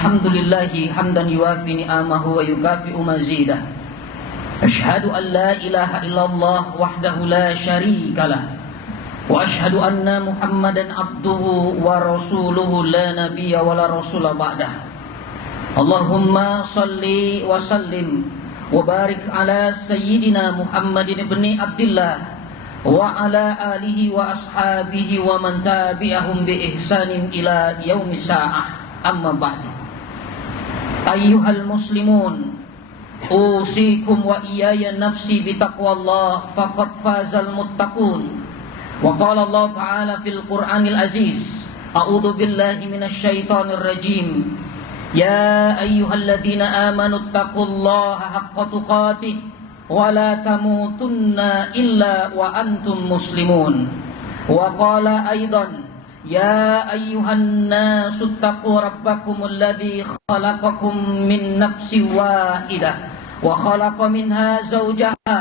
Alhamdulillahi hamdan yuafi ni'amahu wa yukafi'u mazidah. Asyhadu an la ilaha illallah wahdahu la syarikalah. Wa asyhadu anna Muhammadan abduhu wa rasuluhu la nabiyya wa la rasula ba'dah. Allahumma salli wa sallim wa barik ala sayyidina Muhammadin ibni Abdillah wa ala alihi wa ashabihi wa man tabi'ahum bi ihsanin ila yaumis sa'ah. Amma ba'du. Ayyuhal muslimun, usikum wa iyaya nafsi bi taqwallah faqad fazal muttaqun. Wa qala Allah ta'ala fil Qur'anil Aziz, a'udzu billahi minasy syaithanir rajim. Ya ayyuhalladzina amanu taqullaha haqqa tuqatih wa la tamutunna illa wa antum muslimun. Wa qala aidan, ya ayyuhan nasu taqu rabbakumul ladzi khalaqakum min nafsin wahidah wa khalaqa minha zawjaha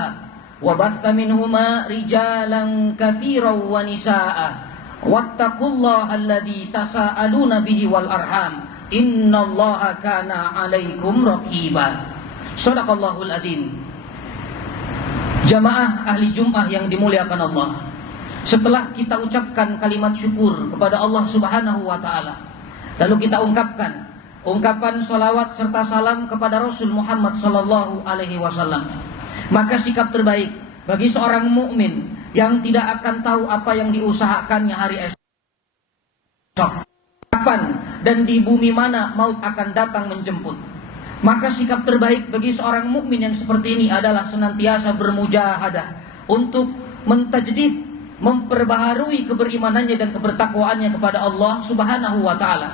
wa batha minhuma rijalan katsiran wa nisaa'a wattaqullaha alladzi tasaaluna bihi wal arham innallaha kana 'alaikum raqiba. Shadaqallahul adzim. Jamaah ahli Jumat yang dimuliakan Allah, setelah kita ucapkan kalimat syukur kepada Allah Subhanahu wa taala, lalu kita ungkapan salawat serta salam kepada Rasul Muhammad sallallahu alaihi wasallam, maka sikap terbaik bagi seorang mukmin yang tidak akan tahu apa yang diusahakannya hari esok, kapan dan di bumi mana maut akan datang menjemput. Maka sikap terbaik bagi seorang mukmin yang seperti ini adalah senantiasa bermujahadah untuk mentajdid, memperbaharui keberimanannya dan kebertakwaannya kepada Allah Subhanahu wa taala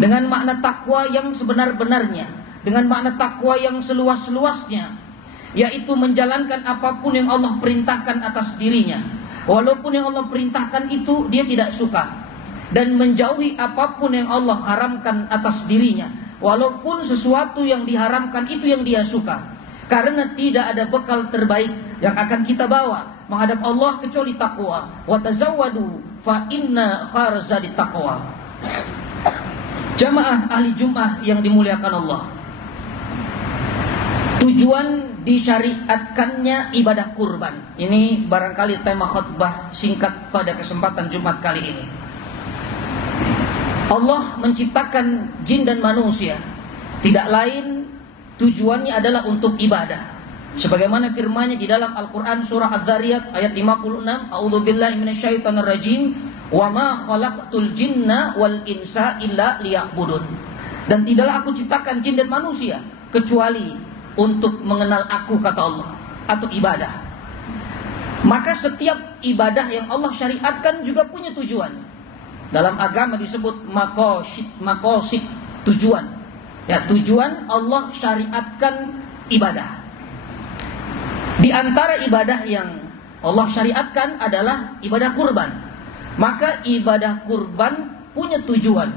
dengan makna takwa yang sebenar-benarnya, dengan makna takwa yang seluas-luasnya, yaitu menjalankan apapun yang Allah perintahkan atas dirinya, walaupun yang Allah perintahkan itu dia tidak suka, dan menjauhi apapun yang Allah haramkan atas dirinya, walaupun sesuatu yang diharamkan itu yang dia suka. Karena tidak ada bekal terbaik yang akan kita bawa menghadap Allah kecuali takwa. Wa tazawwadu fa inna khairuz taqwa. Jamaah ahli Jumat yang dimuliakan Allah, tujuan disyariatkannya ibadah kurban. Ini barangkali tema khutbah singkat pada kesempatan Jumat kali ini. Allah menciptakan jin dan manusia tidak lain tujuannya adalah untuk ibadah. Sebagaimana firman-Nya di dalam Al-Qur'an surah Adz-Dzariyat ayat 56, a'udzubillahi minasyaitonir rajim, wa ma khalaqtul jinna wal insa illa liya'budun. Dan tidaklah aku ciptakan jin dan manusia kecuali untuk mengenal aku, kata Allah, atau ibadah. Maka setiap ibadah yang Allah syariatkan juga punya tujuan. Dalam agama disebut maqasid, tujuan. Ya, tujuan Allah syariatkan ibadah. Di antara ibadah yang Allah syariatkan adalah ibadah kurban. Maka ibadah kurban punya tujuan.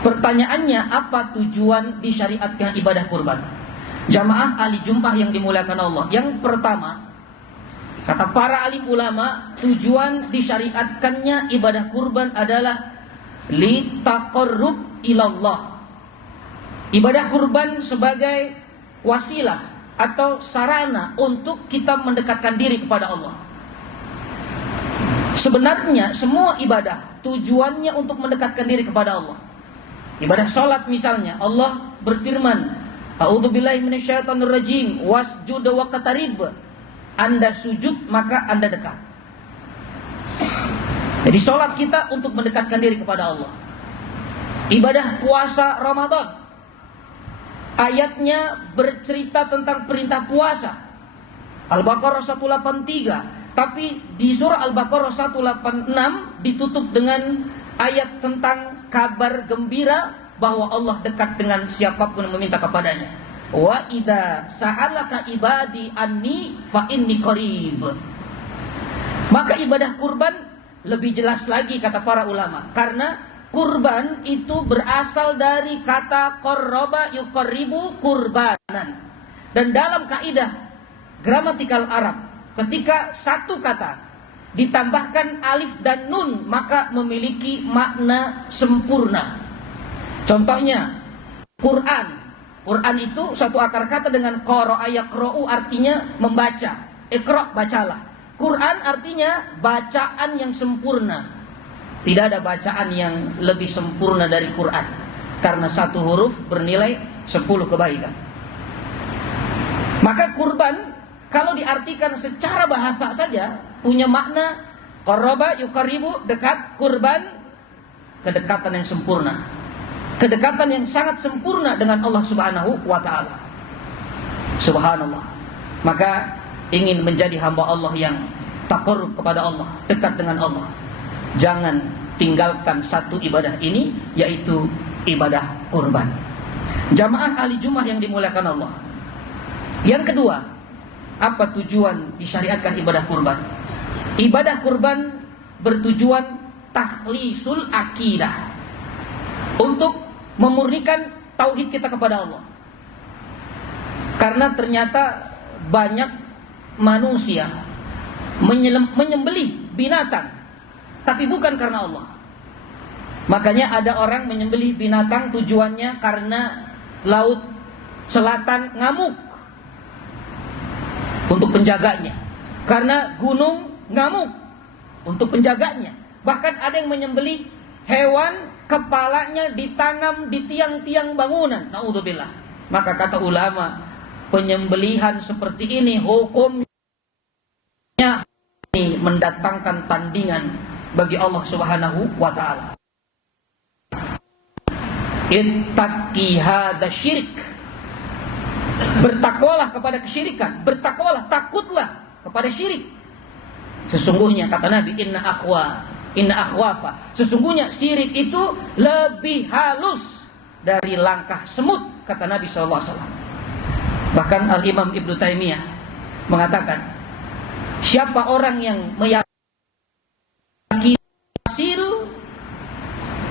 Pertanyaannya, apa tujuan disyariatkan ibadah kurban? Jamaah ahli Jumat yang dimuliakan Allah, yang pertama, kata para alim ulama, tujuan disyariatkannya ibadah kurban adalah litaqarrub ilallah. Ibadah kurban sebagai wasilah atau sarana untuk kita mendekatkan diri kepada Allah. Sebenarnya semua ibadah tujuannya untuk mendekatkan diri kepada Allah. Ibadah salat misalnya, Allah berfirman, a'udzubillahi minasyaitonir rajim, wasjud waqtarib. Anda sujud maka Anda dekat. Jadi salat kita untuk mendekatkan diri kepada Allah. Ibadah puasa Ramadan, ayatnya bercerita tentang perintah puasa. Al-Baqarah 183, tapi di surah Al-Baqarah 186 ditutup dengan ayat tentang kabar gembira bahwa Allah dekat dengan siapapun yang meminta kepadanya. Wa idza sa'alaka ibadi anni fa inni qarib. Maka ibadah kurban lebih jelas lagi kata para ulama, karena kurban itu berasal dari kata qarraba yuqarribu kurbanan. Dan dalam kaidah gramatikal Arab, ketika satu kata ditambahkan alif dan nun maka memiliki makna sempurna. Contohnya, Quran. Quran itu satu akar kata dengan qara'a yaqra'u, artinya membaca. Iqra', bacalah. Quran artinya bacaan yang sempurna. Tidak ada bacaan yang lebih sempurna dari Quran. Karena satu huruf bernilai 10 kebaikan. Maka kurban kalau diartikan secara bahasa saja punya makna qarraba yuqarribu, dekat, kurban kedekatan yang sempurna. Kedekatan yang sangat sempurna dengan Allah Subhanahu wa taala. Subhanallah. Maka ingin menjadi hamba Allah yang taqarrub kepada Allah, dekat dengan Allah, jangan tinggalkan satu ibadah ini, yaitu ibadah kurban. Jamaah ahli Jumat yang dimuliakan Allah. Yang kedua, apa tujuan disyariatkan ibadah kurban? Ibadah kurban bertujuan takhlisul akidah, untuk memurnikan tauhid kita kepada Allah. Karena ternyata banyak manusia menyembelih binatang, tapi bukan karena Allah. Makanya ada orang menyembelih binatang tujuannya karena laut selatan ngamuk, untuk penjaganya. Karena gunung ngamuk, untuk penjaganya. Bahkan ada yang menyembelih hewan kepalanya ditanam di tiang-tiang bangunan. Naudzubillah. Maka kata ulama, penyembelihan seperti ini hukumnya ini mendatangkan tandingan bagi Allah Subhanahu wa taala. Ittaqi hadza syirik. Bertakwalah kepada kesyirikan, bertakwalah, takutlah kepada syirik. Sesungguhnya kata Nabi, inna akhwafa, sesungguhnya syirik itu lebih halus dari langkah semut, kata Nabi SAW. Bahkan Al-Imam Ibnu Taimiyah mengatakan, siapa orang yang meyakini hasil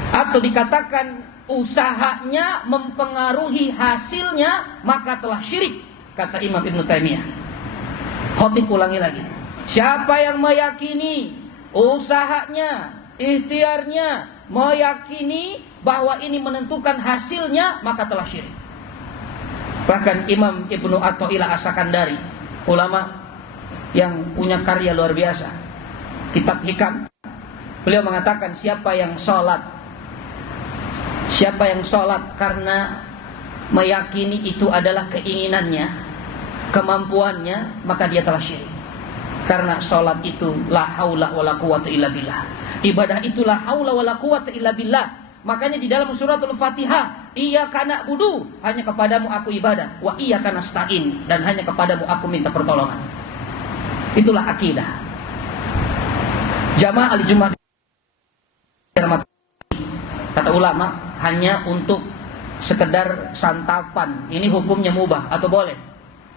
atau dikatakan usahanya mempengaruhi hasilnya, maka telah syirik, kata Imam Ibnu Taimiyah. Khatib ulangi lagi, siapa yang meyakini usahanya, ikhtiarnya, meyakini bahwa ini menentukan hasilnya, maka telah syirik. Bahkan Imam Ibnu Athaillah As-Sakandari, ulama yang punya karya luar biasa, kitab Hikam, beliau mengatakan siapa yang sholat karena meyakini itu adalah keinginannya, kemampuannya, maka dia telah syirik. Karena sholat itu la haula wala quwata illa billah. Ibadah itu la haula wala quwata illa billah. Makanya di dalam suratul Fatihah, iyyaka na'budu, hanya kepadamu aku ibadah, wa iyyaka nasta'in, dan hanya kepadamu aku minta pertolongan. Itulah akidah. Jamaah al-Jumat, kata ulama, hanya untuk sekedar santapan, ini hukumnya mubah atau boleh.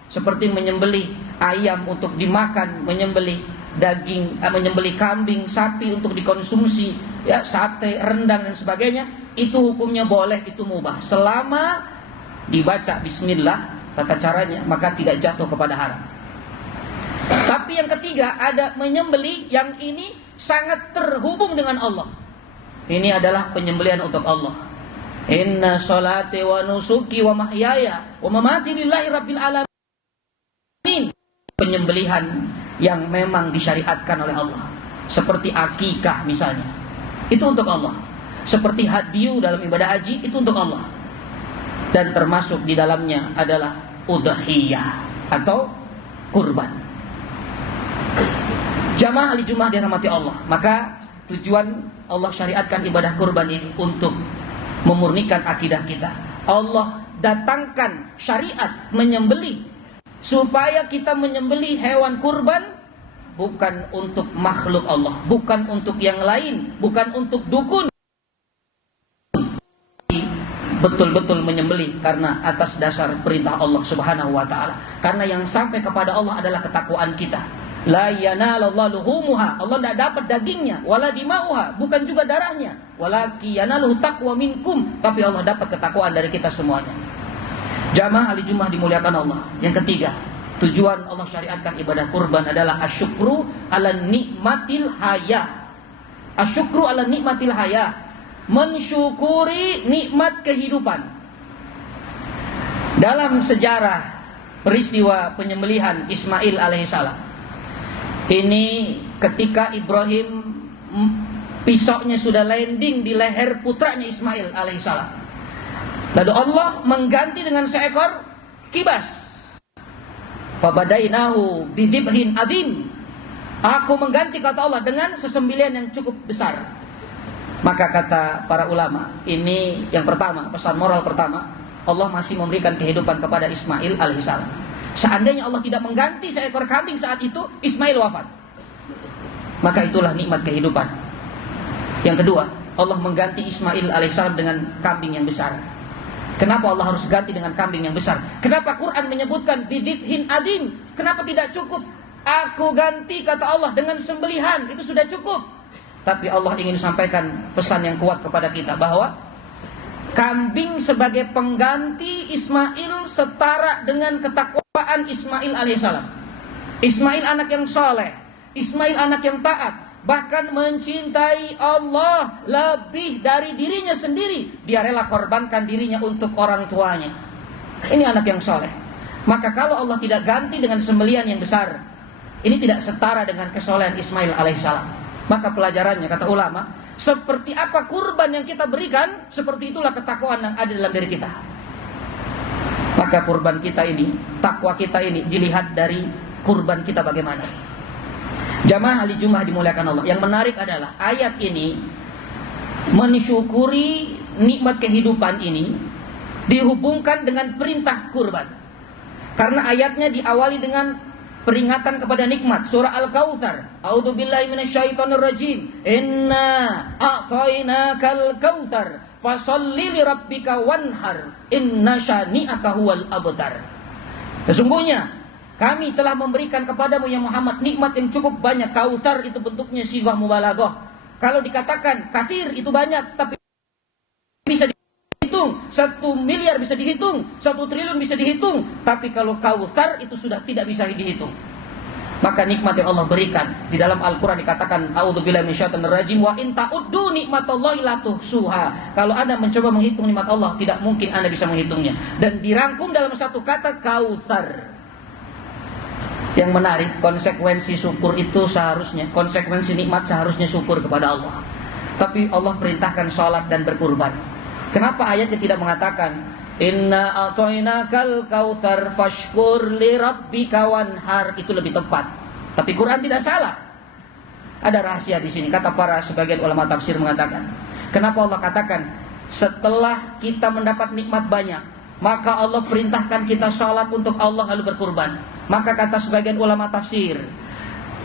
Seperti menyembelih ayam untuk dimakan, menyembelih daging, menyembelih kambing, sapi untuk dikonsumsi, ya, sate, rendang dan sebagainya, itu hukumnya boleh, itu mubah. Selama dibaca bismillah, tata caranya, maka tidak jatuh kepada haram. Tapi yang ketiga, ada menyembelih yang ini sangat terhubung dengan Allah. Ini adalah penyembelihan untuk Allah. Inna sholati wa nusuki wa mahyaya wa mamati lillahi rabbil alamin. Penyembelihan yang memang disyariatkan oleh Allah, seperti akikah misalnya, itu untuk Allah. Seperti hadiyu dalam ibadah haji, itu untuk Allah. Dan termasuk di dalamnya adalah udhiyah atau kurban. Jamaah ahli Jumat dirahmati Allah. Maka tujuan Allah syariatkan ibadah kurban ini untuk memurnikan akidah kita. Allah datangkan syariat menyembelih supaya kita menyembelih hewan kurban bukan untuk makhluk Allah, bukan untuk yang lain, bukan untuk dukun. Betul-betul menyembelih karena atas dasar perintah Allah Subhanahu wa taala. Karena yang sampai kepada Allah adalah ketakwaan kita. La yanalallahu luhumuha, Allah tidak dapat dagingnya, wala dimauha, bukan juga darahnya, walaki yanaluhu taqwa minkum, tapi Allah dapat ketakwaan dari kita semuanya. Jamaah ahli Jumat dimuliakan Allah. Yang ketiga, tujuan Allah syariatkan ibadah kurban adalah asyukru ala nikmatil haya. Asyukru ala nikmatil haya, mensyukuri nikmat kehidupan. Dalam sejarah peristiwa penyembelihan Ismail alaihissalam, ini ketika Ibrahim pisaunya sudah landing di leher putranya Ismail alaihissalam, lalu Allah mengganti dengan seekor kibas. Fabadainahu bidibhin adzim. Aku mengganti, kata Allah, dengan sesembelihan yang cukup besar. Maka kata para ulama, ini yang pertama, pesan moral pertama, Allah masih memberikan kehidupan kepada Ismail alaihissalam. Seandainya Allah tidak mengganti seekor kambing saat itu, Ismail wafat. Maka itulah nikmat kehidupan. Yang kedua, Allah mengganti Ismail alaihissalam dengan kambing yang besar. Kenapa Allah harus ganti dengan kambing yang besar? Kenapa Quran menyebutkan bidibhin adzim? Kenapa tidak cukup aku ganti, kata Allah, dengan sembelihan? Itu sudah cukup. Tapi Allah ingin sampaikan pesan yang kuat kepada kita, bahwa kambing sebagai pengganti Ismail setara dengan ketakwaan Ismail alaihissalam. Ismail anak yang soleh, Ismail anak yang taat, bahkan mencintai Allah lebih dari dirinya sendiri. Dia rela korbankan dirinya untuk orang tuanya. Ini anak yang soleh. Maka kalau Allah tidak ganti dengan sembelihan yang besar, ini tidak setara dengan kesolehan Ismail alaihissalam. Maka pelajarannya, kata ulama, seperti apa kurban yang kita berikan, seperti itulah ketakwaan yang ada dalam diri kita. Maka kurban kita ini, takwa kita ini, dilihat dari kurban kita bagaimana. Jamaah ahli Jumat dimuliakan Allah. Yang menarik adalah ayat ini mensyukuri nikmat kehidupan ini dihubungkan dengan perintah kurban. Karena ayatnya diawali dengan peringatan kepada nikmat. Surah Al-Kautsar, a'udzubillahi minasyaitonirrajim, inna a'tainakal kautsar fasholli lirabbika wanhar inna syani'aka huwal abtar. Sesungguhnya kami telah memberikan kepadamu ya Muhammad nikmat yang cukup banyak. Kautsar itu bentuknya sighah mubalaghah. Kalau dikatakan katsir itu banyak, tapi bisa dihitung, 1 miliar bisa dihitung, 1 triliun bisa dihitung. Tapi kalau kautsar itu sudah tidak bisa dihitung. Maka nikmat yang Allah berikan, di dalam Al-Quran dikatakan, a'udzubillahi minasyaitonirrajim, wa in ta'uddu nikmatallahi la tuhsuha. Kalau Anda mencoba menghitung nikmat Allah, tidak mungkin Anda bisa menghitungnya. Dan dirangkum dalam satu kata, kautsar. Yang menarik, konsekuensi syukur itu seharusnya, konsekuensi nikmat seharusnya syukur kepada Allah. Tapi Allah perintahkan sholat dan berkurban. Kenapa ayatnya tidak mengatakan inna a'tainakal kautsar fashkur li rabbika wanhar? Itu lebih tepat. Tapi Quran tidak salah. Ada rahasia di sini. Kata para sebagian ulama tafsir mengatakan, kenapa Allah katakan setelah kita mendapat nikmat banyak, maka Allah perintahkan kita sholat untuk Allah lalu berkurban. Maka kata sebagian ulama tafsir,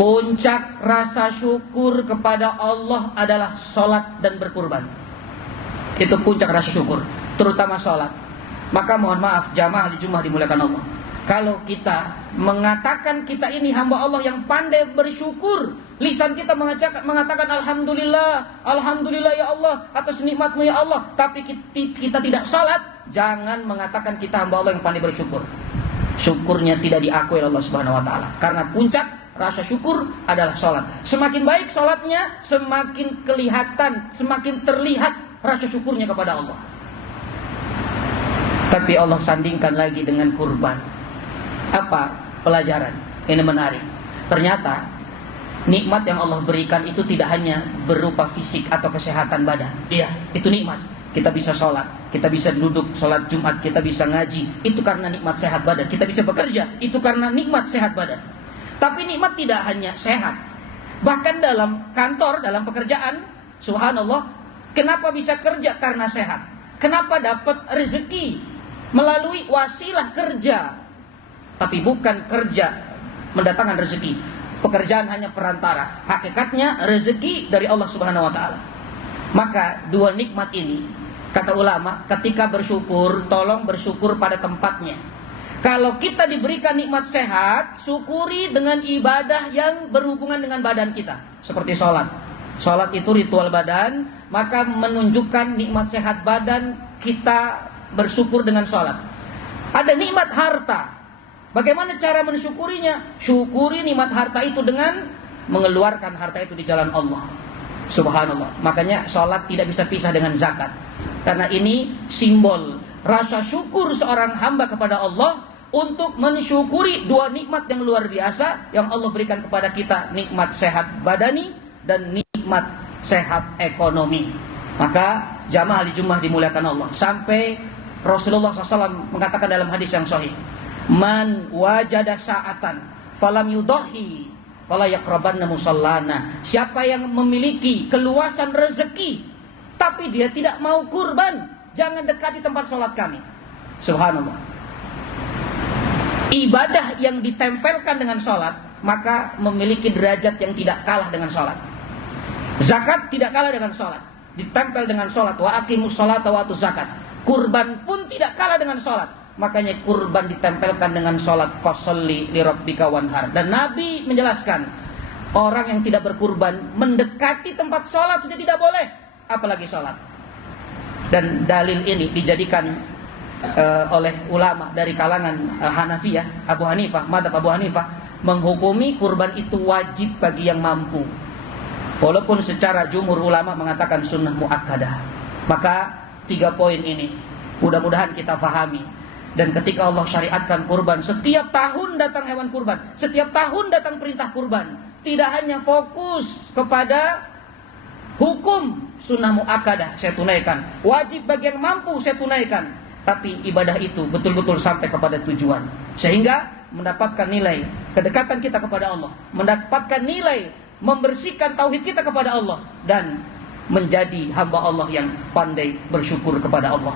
puncak rasa syukur kepada Allah adalah sholat dan berkurban. Itu puncak rasa syukur, terutama sholat. Maka mohon maaf jamaah di Jumat dimuliakan Allah, kalau kita mengatakan kita ini hamba Allah yang pandai bersyukur, lisan kita mengatakan alhamdulillah, alhamdulillah ya Allah atas nikmatmu ya Allah, tapi kita tidak sholat, jangan mengatakan kita hamba Allah yang pandai bersyukur. Syukurnya tidak diakui oleh Allah Subhanahu wa taala. Karena puncak rasa syukur adalah sholat. Semakin baik sholatnya, semakin kelihatan, semakin terlihat rasa syukurnya kepada Allah. Tapi Allah sandingkan lagi dengan kurban. Apa pelajaran? Ini menarik. Ternyata nikmat yang Allah berikan itu tidak hanya berupa fisik atau kesehatan badan. Iya, itu nikmat. Kita bisa sholat, kita bisa duduk sholat Jumat, kita bisa ngaji, itu karena nikmat sehat badan. Kita bisa bekerja, itu karena nikmat sehat badan. Tapi nikmat tidak hanya sehat. Bahkan dalam kantor, dalam pekerjaan, subhanallah, kenapa bisa kerja? Karena sehat. Kenapa dapat rezeki? Melalui wasilah kerja. Tapi bukan kerja mendatangkan rezeki. Pekerjaan hanya perantara. Hakikatnya rezeki dari Allah Subhanahu wa taala. Maka dua nikmat ini, kata ulama, ketika bersyukur, tolong bersyukur pada tempatnya. Kalau kita diberikan nikmat sehat, syukuri dengan ibadah yang berhubungan dengan badan kita. Seperti sholat. Sholat itu ritual badan, maka menunjukkan nikmat sehat badan, kita bersyukur dengan sholat. Ada nikmat harta. Bagaimana cara mensyukurinya? Syukuri nikmat harta itu dengan mengeluarkan harta itu di jalan Allah. Subhanallah. Makanya sholat tidak bisa pisah dengan zakat. Karena ini simbol rasa syukur seorang hamba kepada Allah untuk mensyukuri dua nikmat yang luar biasa yang Allah berikan kepada kita, nikmat sehat badani dan nikmat sehat ekonomi. Maka jamaah di Jumat dimuliakan Allah. Sampai Rasulullah SAW mengatakan dalam hadis yang sahih, man wajada sa'atan falam yudahi fala yaqrabanna musallana. Siapa yang memiliki keluasan rezeki tapi dia tidak mau kurban, jangan dekati tempat sholat kami. Subhanallah. Ibadah yang ditempelkan dengan sholat maka memiliki derajat yang tidak kalah dengan sholat. Zakat tidak kalah dengan sholat, ditempel dengan sholat. Wa aqimus sholata wa atuz zakat. Kurban pun tidak kalah dengan sholat. Makanya kurban ditempelkan dengan sholat. Fasalli li rabbika wanhar. Dan Nabi menjelaskan, orang yang tidak berkurban mendekati tempat sholat saja tidak boleh, apalagi sholat. Dan dalil ini dijadikan oleh ulama dari kalangan Hanafiyah, Abu Hanifah, madzhab Abu Hanifah, menghukumi kurban itu wajib bagi yang mampu. Walaupun secara jumhur ulama mengatakan sunnah muakkadah. Maka 3 poin ini mudah-mudahan kita fahami. Dan ketika Allah syariatkan kurban, setiap tahun datang hewan kurban, setiap tahun datang perintah kurban. Tidak hanya fokus kepada hukum sunnah muakkadah saya tunaikan, wajib bagi yang mampu saya tunaikan, tapi ibadah itu betul-betul sampai kepada tujuan, sehingga mendapatkan nilai kedekatan kita kepada Allah, mendapatkan nilai membersihkan tauhid kita kepada Allah, dan menjadi hamba Allah yang pandai bersyukur kepada Allah.